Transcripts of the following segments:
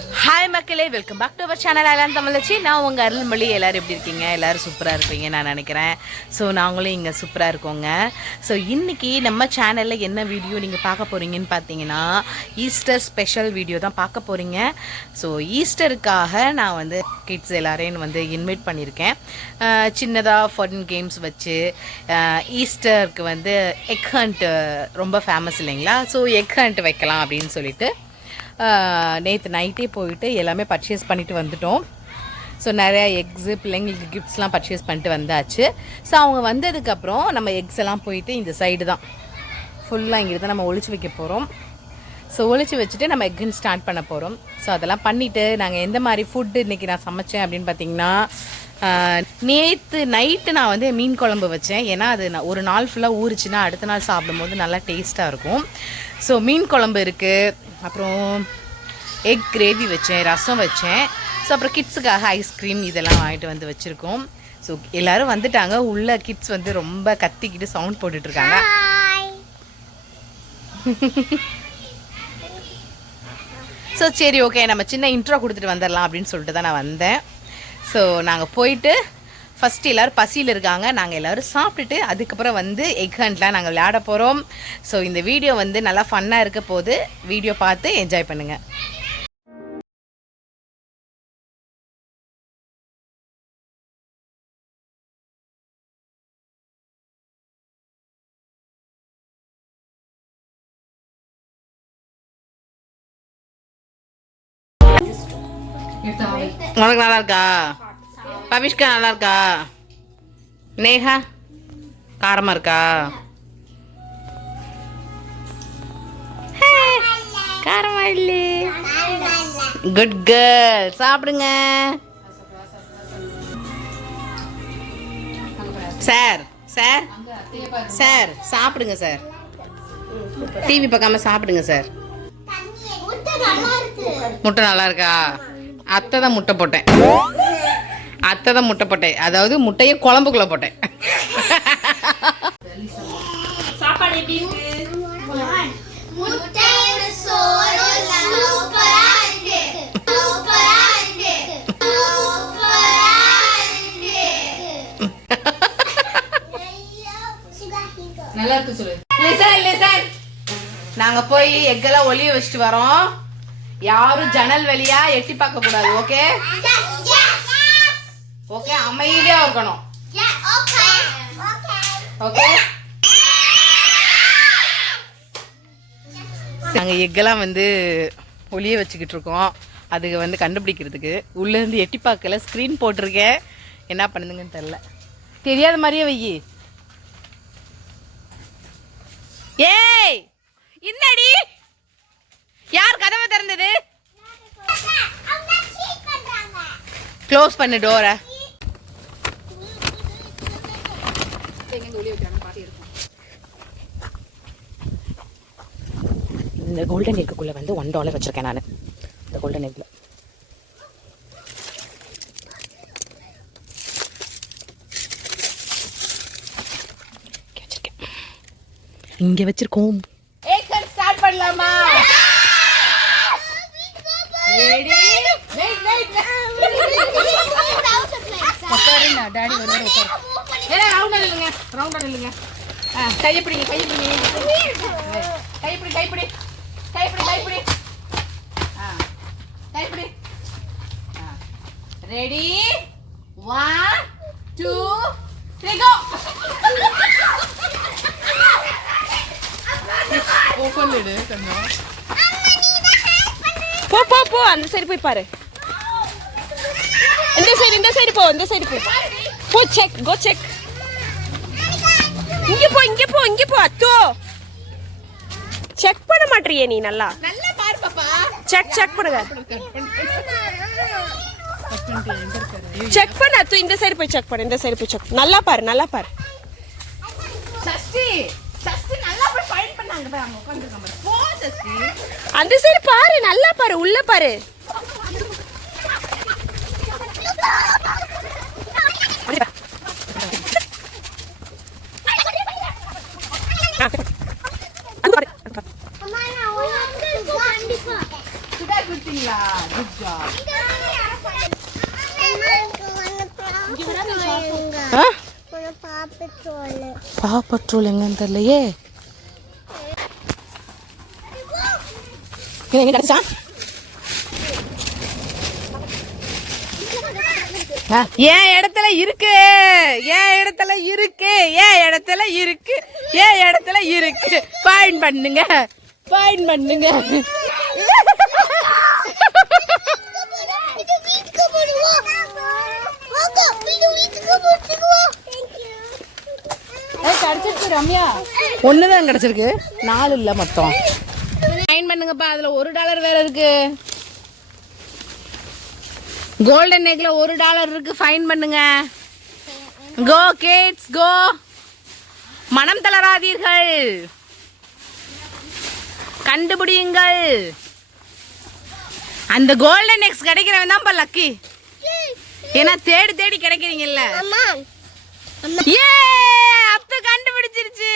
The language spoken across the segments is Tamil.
ஹாய் மக்களே, welcome back to our channel island Tamizhachi. நான் உங்கள் அருள்மொழி. எல்லோரும் எப்படி இருக்கீங்க? எல்லோரும் சூப்பராக இருப்பீங்க நான் நினைக்கிறேன். ஸோ நாங்களும் இங்கே சூப்பராக இருக்கோங்க. ஸோ இன்றைக்கி நம்ம சேனலில் என்ன வீடியோ நீங்கள் பார்க்க போகிறீங்கன்னு பார்த்தீங்கன்னா, ஈஸ்டர் ஸ்பெஷல் வீடியோ தான் பார்க்க போகிறீங்க. ஸோ ஈஸ்டருக்காக நான் வந்து கிட்ஸ் எல்லாரையும் வந்து இன்வைட் பண்ணியிருக்கேன். சின்னதாக ஃபன் கேம்ஸ் வச்சு ஈஸ்டருக்கு வந்து எக் ஹண்ட் ரொம்ப ஃபேமஸ் இல்லைங்களா? ஸோ எக் ஹண்ட் வைக்கலாம் அப்படின்னு சொல்லிட்டு நேற்று நைட்டே போயிட்டு எல்லாமே பர்ச்சேஸ் பண்ணிவிட்டு வந்துட்டோம். ஸோ நிறையா எக்ஸு பிள்ளைங்களுக்கு கிஃப்ட்ஸ்லாம் பர்ச்சேஸ் பண்ணிட்டு வந்தாச்சு. ஸோ அவங்க வந்ததுக்கப்புறம் நம்ம எக்ஸ் எல்லாம் போயிட்டு இந்த சைடு தான் ஃபுல்லாக இங்கே தான் நம்ம ஒழிச்சு வைக்க போகிறோம். ஸோ ஒழிச்சு வச்சுட்டு நம்ம எக்குன்னு ஸ்டார்ட் பண்ண போகிறோம். ஸோ அதெல்லாம் பண்ணிவிட்டு நாங்கள் எந்த மாதிரி ஃபுட்டு இன்றைக்கி நான் சமைச்சேன் அப்படின்னு பார்த்தீங்கன்னா, நேற்று நைட்டு நான் வந்து மீன் குழம்பு வச்சேன். ஏன்னா அது ஒரு நாள் ஃபுல்லாக ஊறிச்சுன்னா அடுத்த நாள் சாப்பிடும்போது நல்லா டேஸ்ட்டாக இருக்கும். ஸோ மீன் குழம்பு இருக்குது, அப்புறம் எக் கிரேவி வச்சேன், ரசம் வச்சேன். ஸோ அப்புறம் கிட்ஸுக்காக ஐஸ்கிரீம் இதெல்லாம் வாங்கிட்டு வந்து வச்சுருக்கோம். ஸோ எல்லோரும் வந்துட்டாங்க. உள்ள கிட்ஸ் வந்து ரொம்ப கத்திக்கிட்டு சவுண்ட் போட்டுட்ருக்காங்க. ஸோ சரி, ஓகே, நம்ம சின்ன இன்ட்ரோ கொடுத்துட்டு வந்துடலாம் அப்படின்னு சொல்லிட்டு தான் நான் வந்தேன். ஸோ நாங்கள் போயிட்டு ஃபஸ்ட்டு எல்லோரும் பசியில் இருக்காங்க. நாங்கள் எல்லோரும் சாப்பிட்டுட்டு அதுக்கப்புறம் வந்து எக் ஹண்ட்லாம் நாங்கள் விளையாட போகிறோம். ஸோ இந்த வீடியோ வந்து நல்லா ஃபன்னாக இருக்க போது. வீடியோ பார்த்து என்ஜாய் பண்ணுங்கள். உனக்கு நல்லா இருக்கா? பவிஷ்கா நல்லா இருக்கா? நேஹா காரமாக இருக்கா? காரமா இல்லை. குட் கேர்ள், சாப்பிடுங்க. சார் சார் சார் சாப்பிடுங்க சார். டிவி பார்க்காம சாப்பிடுங்க சார். முட்டை நல்லா இருக்கா? அத்தை தான் முட்டை போட்டேன். அதாவது முட்டையை குழம்புக்குள்ள போட்டேன். சாப்பாடு எப்படி இருக்கு? நல்லா இருக்கு சொல்லு. லிசன், நாங்க போய் எக்கெல்லாம் ஒளிய வச்சுட்டு வரோம். யாரும் ஜன்னல் வழியா எட்டி பார்க்க கூடாது. ஓகே ஓகே, அமைதியா இருக்கணும். ஓகே, நாங்க எக்கெல்லாம் வந்து ஒளிய வச்சுக்கிட்டு இருக்கோம். அதுக்கு வந்து கண்டுபிடிக்கிறதுக்கு உள்ள இருந்து எட்டி பார்க்கல. ஸ்கிரீன் போட்டிருக்கேன், என்ன பண்ணுதுங்கன்னு தெரியல. தெரியாத மாதிரியே வையி. ஏய் என்னடி, யார் கதவை திறந்தது? க்ளோஸ் பண்ணு டோரை. இந்த கோல்டன் எக்குள்ள வந்து $1 வச்சிருக்கேன் நான். இந்த கோல்டன் எக்ல இங்க வச்சிருக்கோம். ஸ்டார்ட் பண்ணலாமா? ரெடி? உட்காருங்க, டாடி வருவாரு. உட்காரு. ஏடா ரவுண்டா நில்லுங்க. கையை பிடிங்க. கைப்பிடி. ரெடி? 1 2 3 கோ. ஓபன் இடு கண்ணா. போ அந்த சைடு போய் பாரு. இந்த சைடு போ. போ, செக். இங்க போ அத்தோ. செக் பண்ண மாட்டறியே நீ? நல்லா பாரு பாப்பா. செக் பண்ணுங்க. செக் பண்ண அத்தோ. இந்த சைடு போய் செக் பண்ணு. நல்லா பாரு. சஷ்டி நல்லா போய் ஃபைண்ட் பண்ணாங்க. போய் அங்க உட்கார்ந்திருக்காங்க பாரு. போ சஷ்டி. அந்த சைடு பாரு, நல்லா பாரு, உள்ள பாரு. குடுத்தீங்களா? Good job. பா பட்ரோல் எங்கன்னு தெரியலையே. எங்க கிடைச்சா? ஏன் இடத்துல இருக்கு, ஏன் இடத்துல இருக்கு, ஏன் இடத்துல இருக்கு, ஏன் இடத்துல இருக்கு. ஃபைன் பண்ணுங்க, ஃபைன் பண்ணுங்க. கிடைச்சிருக்கு ரம்யா. ஒண்ணுதான் கிடைச்சிருக்கு, 4 இல்ல மொத்தம். ஃபைன் பண்ணுங்கப்பா. அதுல $1 வேற இருக்கு. கோல்டன் எக்ல $1 இருக்கு. ஃபைன் பண்ணுங்க. கோ கிட்ஸ் கோ. மனம் தளராதீர்கள், கண்டுபிடியுங்கள். அந்த கோல்டன் எக்ஸ் கிடைக்கிறவன் தான்ப்பா லக்கி. ஏன்னா தேடி தேடி கிடைக்கிறீங்கல்ல. ஏ அத்து கண்டுபிடிச்சிருச்சு.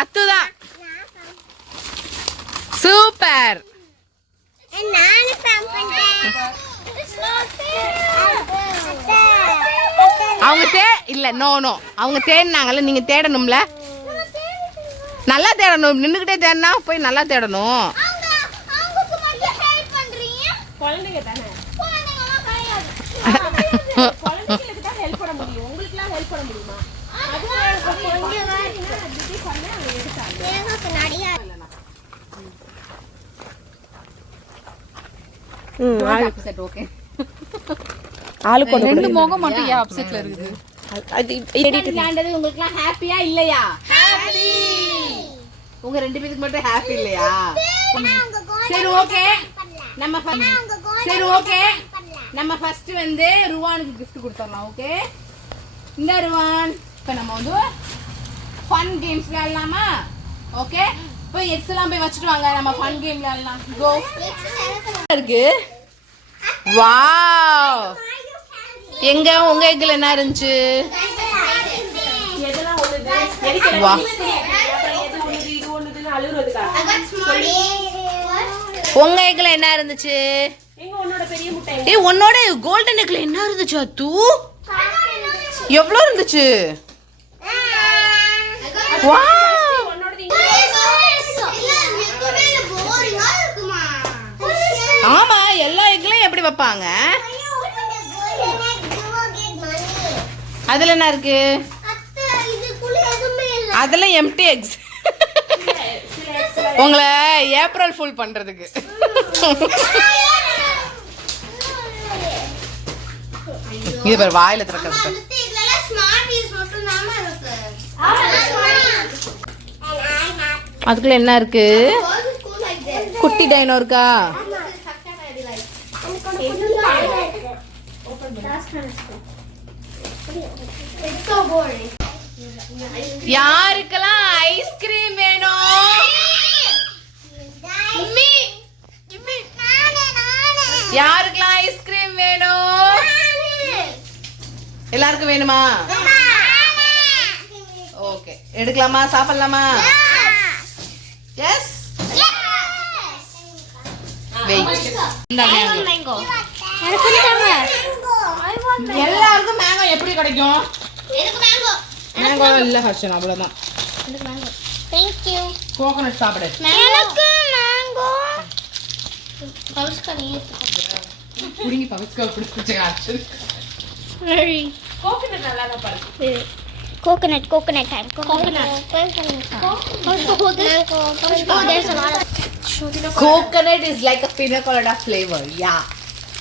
அத்துதான் சூப்பர். அவங்க இல்ல நோ நோ அவங்க தேடினாங்கல்ல, நீங்க தேடணும்ல. நல்லா தேடணும், நின்னுக்கிட்டே தேடினா போய் நல்லா தேடணும். குழந்தைங்க தானே, குழந்தைங்களுக்கு தான் ஹெல்ப் பண்ண முடியும், உங்களுக்குலாம் ஹெல்ப் பண்ண முடியுமா? ஆளுக்கு ரெண்டு முகம் மட்டும் ஏன் அப்செட்ல இருக்குது? உங்களுக்குலாம் ஹாப்பியா இல்லையா? ஹாப்பி. உங்க ரெண்டு பேருக்கு மட்டும் ஹாப்பி இல்லையா? சரி ஓகே, நம்ம ஃபர்ஸ்ட் வந்து ருவானுக்கு கிஃப்ட் கொடுத்துடலாம். ஓகே, இந்த ருவான் இப்போ நம்ம வந்து ஃபன் கேம்ஸ் விளையாடலாமா? ஓகே, இப்போ எக்ஸ் எல்லாம் போய் வச்சுட்டு வாங்க, நம்ம ஃபன் கேம் விளையாடலாம். கோ இருக்கு. வாவ், எங்க உங்க எக்ல என்ன இருந்துச்சு? வா, உங்க எக்ல என்ன இருந்துச்சு? ஏய் உன்னோட கோல்டன் எக்ல என்ன இருந்துச்சு? அத்து எவ்வளவு இருந்துச்சு? ஆமா, எல்லா எக்லையும் எப்படி வைப்பாங்க? அதுல என்ன இருக்கு? அதெல்லாம் எம்டி எக்ஸ். உங்களை ஏப்ரல் ஃபுல் பண்றதுக்கு. இது பேர் வாயில திறக்கிறது. அதுக்குள்ள என்ன இருக்கு? குட்டி டைனோ இருக்கா? யாருக்கெல்லாம் ஐஸ்கிரீம் வேணும்? யாருக்கெல்லாம் ஐஸ்கிரீம் வேணும்? எல்லாருக்கும் வேணுமா? ஓகே, எடுக்கலாமா? சாப்பிடலாமா? எஸ். எல்லாருக்கும் மேங்கோ எப்படி கிடைக்கும்? மேங்கோ இல்ல ஹர்ஷன், அவ்வளவுதான். கோகனட் சாப்பிடு. புடிங்கி பவிஸ்கா குடிச்சு ஹர்ஷன். கோகனட் நல்லா தான் பாரு. Coconut time. Coconut. Coconut is like a pina colada flavor. Yeah,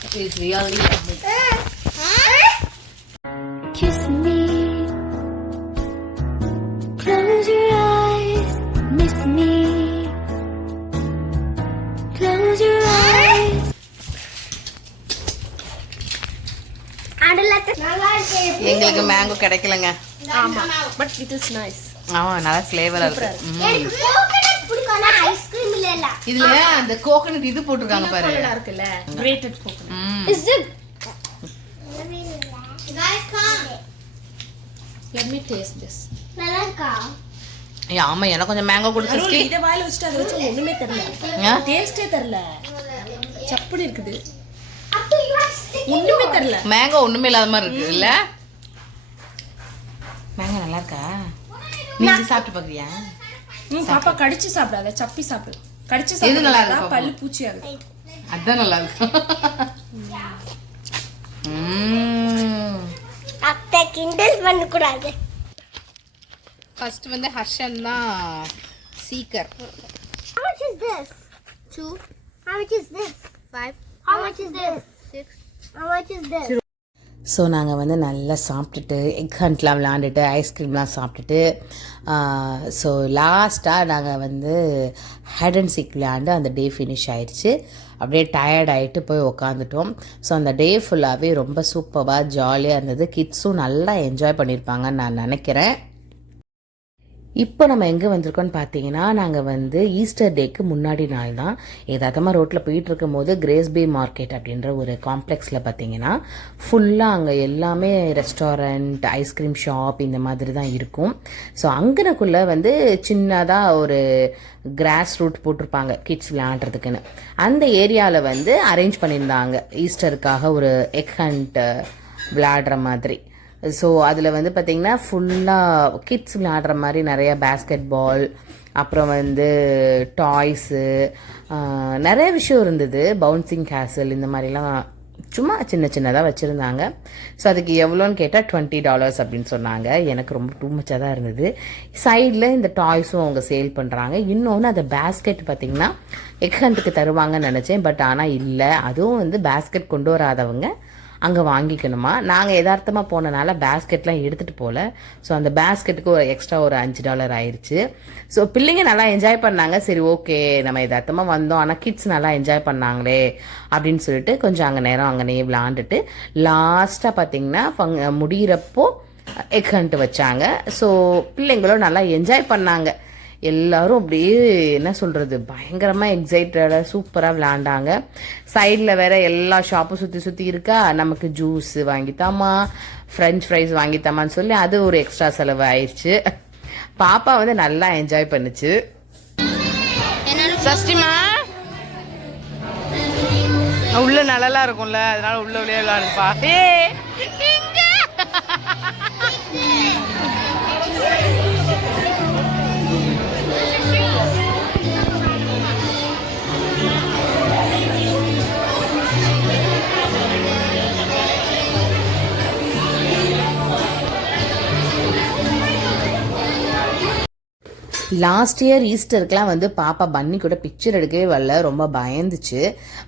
it is really yummy. Kiss me. Close your eyes. Miss me. Close your eyes. எங்களுக்கு மேங்கோ கிடைக்கலங்க. ஆமா, பட் இட் இஸ் நைஸ். ஆமா, நல்ல ஃப்ளேவரா இருக்கு. எனக்கு கோகனட் பிடிக்கும்னா ஐஸ்கிரீம் இல்ல. இதுல அந்த கோகனட் இது போட்டுருக்காங்க பாரு. நல்லா இருக்குல்ல, கிரேட்டட் coconut. Is it? Guys, come. Let me taste this. நல்லா இருக்கா? ஏய் ஆமா, எனக்கு கொஞ்சம் மேங்கோ குடிச்சு. இத வாயில வச்சிட்டு அத வச்சு ஒண்ணுமே தெரியல. டேஸ்டே தெரியல. சப்புன்னு இருக்குது. ஒண்ணுமே தெரியல. மேங்கோ ஒண்ணுமே இல்லாத மாதிரி இருக்கு இல்ல? மேங்கோ நல்லா இருக்கா? நீ சாப்பிட்டு பாக்குறியா? பாப்பா கடிச்சு சாப்பிடாத, சப்பி சாப்பிடு. கடிச்சு எது நல்லா சாப்பிட்டா இருக்கு? பல்லு பூச்சியா இருக்கு. அதான் நல்லா இருக்கு. அத்தை கிண்டல் பண்ண கூடாது. ஃபர்ஸ்ட் வந்து ஹர்ஷன் தான் seeker. How much is this? 2. How much is this? 5. How much is this? 6. How much is this? So நாங்கள் வந்து நல்லா சாப்பிட்டுட்டு எக் ஹண்ட்லாம் விளாண்டுட்டு ஐஸ்கிரீம்லாம் சாப்பிட்டுட்டு ஸோ லாஸ்ட்டாக நாங்கள் வந்து ஹைட் அண்ட் சீக் விளையாண்டு அந்த டே ஃபினிஷ் ஆயிடுச்சு. அப்படியே டயர்ட் ஆகிட்டு போய் உக்காந்துட்டோம். ஸோ அந்த டே ஃபுல்லாகவே ரொம்ப சூப்பராக ஜாலியாக இருந்தது. கிட்ஸும் நல்லா என்ஜாய் பண்ணியிருப்பாங்கன்னு நான் நினைக்கிறேன். இப்போ நம்ம எங்கே வந்திருக்கோம்னு பார்த்தீங்கன்னா, நாங்கள் வந்து ஈஸ்டர் டேக்கு முன்னாடி நாள் தான் ஏதாத்தமாக ரோட்டில் போயிட்டு இருக்கும் போது கிரேஸ்பே மார்க்கெட் அப்படின்ற ஒரு காம்ப்ளெக்ஸில் பார்த்தீங்கன்னா ஃபுல்லாக அங்கே எல்லாமே ரெஸ்டாரண்ட், ஐஸ்கிரீம் ஷாப் இந்த மாதிரி தான் இருக்கும். ஸோ அங்கனக்குள்ளே வந்து சின்னதாக ஒரு கிராஸ் ரூட் போட்டிருப்பாங்க கிட்ஸ் விளையாடுறதுக்குன்னு. அந்த ஏரியாவில் வந்து அரேஞ்ச் பண்ணியிருந்தாங்க ஈஸ்டருக்காக ஒரு எக் ஹண்ட் விளையாடுற மாதிரி. ஸோ அதில் வந்து பார்த்திங்கன்னா ஃபுல்லாக கிட்ஸ் விளையாடுற மாதிரி நிறையா பேஸ்கெட் பால், அப்புறம் வந்து டாய்ஸு, நிறைய விஷயம் இருந்தது. பவுன்சிங் கேசல் இந்த மாதிரிலாம் சும்மா சின்ன சின்னதாக வச்சுருந்தாங்க. ஸோ அதுக்கு எவ்வளோன்னு கேட்டால் $20 அப்படின்னு சொன்னாங்க. எனக்கு ரொம்ப டூ மச்சாக தான் இருந்தது. சைடில் இந்த டாய்ஸும் அவங்க சேல் பண்ணுறாங்க. இன்னொன்று அந்த பேஸ்கெட் பார்த்திங்கன்னா எக் ஹண்ட்டுக்கு தருவாங்கன்னு நினச்சேன். பட் ஆனால் இல்லை, அதுவும் வந்து பேஸ்கெட் கொண்டு வராதவங்க அங்கே வாங்கிக்கணுமா. நாங்கள் யதார்த்தமாக போனனால பேஸ்கெட்லாம் எடுத்துகிட்டு போகல. ஸோ அந்த பேஸ்கெட்டுக்கு ஒரு எக்ஸ்ட்ரா ஒரு $5 ஆயிடுச்சு. ஸோ பிள்ளைங்க நல்லா என்ஜாய் பண்ணாங்க. சரி ஓகே, நம்ம யதார்த்தமாக வந்தோம், ஆனால் கிட்ஸ் நல்லா என்ஜாய் பண்ணாங்களே அப்படின்னு சொல்லிட்டு கொஞ்சம் அங்கே நேரம் அங்கேயே விளாண்டுட்டு லாஸ்ட்டாக பார்த்தீங்கன்னா முடிகிறப்போ எக் ஹண்ட் வச்சாங்க. ஸோ பிள்ளைங்களும் நல்லா என்ஜாய் பண்ணாங்க. எல்லாரும் அப்படியே என்ன சொல்கிறது, பயங்கரமாக எக்ஸைட்டடாக சூப்பராக விளாண்டாங்க. சைடில் வேற எல்லா ஷாப்பும் சுற்றி சுற்றி இருக்கா. நமக்கு ஜூஸ் வாங்கித்தாமா, ஃப்ரெஞ்ச் ஃப்ரைஸ் வாங்கித்தாமான்னு சொல்லி அது ஒரு எக்ஸ்ட்ரா செலவு ஆயிடுச்சு. பாப்பா வந்து நல்லா என்ஜாய் பண்ணுச்சு. சஷ்டிமா உள்ள நல்லா இருக்கும்ல, அதனால உள்ள விளையாடுப்பா. லாஸ்ட் இயர் ஈஸ்டருக்குலாம் வந்து பாப்பா பன்னி கூட பிக்சர் எடுக்கவே வரல, ரொம்ப பயந்துச்சு.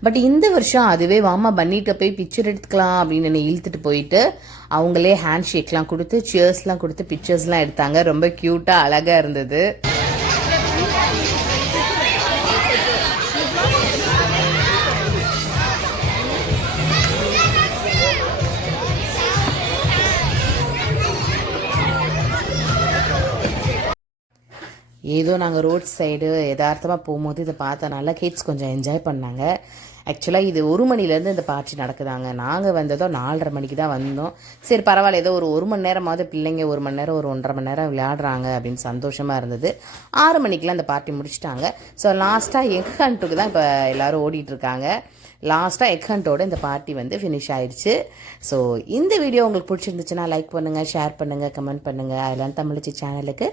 பட் இந்த வருஷம் அதுவே வாமா பன்னிட்ட போய் பிக்சர் எடுத்துக்கலாம் அப்படின்னு என்னை இழுத்துட்டு போயிட்டு அவங்களே ஹேண்ட் ஷேக்லாம் கொடுத்து சியர்ஸ்லாம் கொடுத்து பிக்சர்ஸ்லாம் எடுத்தாங்க. ரொம்ப க்யூட்டாக அழகாக இருந்தது. ஏதோ நாங்கள் ரோட் சைடு யதார்த்தமாக போகும்போது இதை பார்த்தனால கிட்ஸ் கொஞ்சம் என்ஜாய் பண்ணாங்க. ஆக்சுவலாக இது 1 மணிலேருந்து இந்த பார்ட்டி நடக்குதாங்க. நாங்கள் வந்ததோ 4:30 மணிக்கு தான் வந்தோம். சரி பரவாயில்ல, ஏதோ ஒரு 1 மணி நேரமாவது பிள்ளைங்க 1 மணி நேரம் ஒரு 1.5 மணி நேரம் விளையாடுறாங்க அப்படின்னு சந்தோஷமாக இருந்தது. 6 மணிக்கெலாம் அந்த பார்ட்டி முடிச்சிட்டாங்க. ஸோ லாஸ்ட்டாக எக் ஹண்ட்டுக்கு தான் இப்போ எல்லோரும் ஓடிட்டுருக்காங்க. லாஸ்ட்டாக எக் ஹண்டோட இந்த பார்ட்டி வந்து ஃபினிஷ் ஆயிடுச்சு. ஸோ இந்த வீடியோ உங்களுக்கு பிடிச்சிருந்துச்சுன்னா லைக் பண்ணுங்கள், ஷேர் பண்ணுங்கள், கமெண்ட் பண்ணுங்கள். அதெல்லாம் தமிழச்சி சேனலுக்கு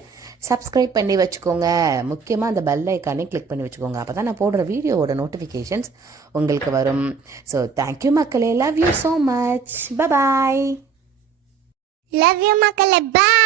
சப்ஸ்கிரைப் பண்ணி வச்சுக்கோங்க. முக்கியமாக அந்த பெல் ஐக்கானே கிளிக் பண்ணி வச்சுக்கோங்க. அப்போ தான் நான் போடுற வீடியோவோட நோட்டிஃபிகேஷன்ஸ் உங்களுக்கு வரும். ஸோ தேங்க்யூ மக்களே, love you so much, bye. Love you, மக்களே. Bye.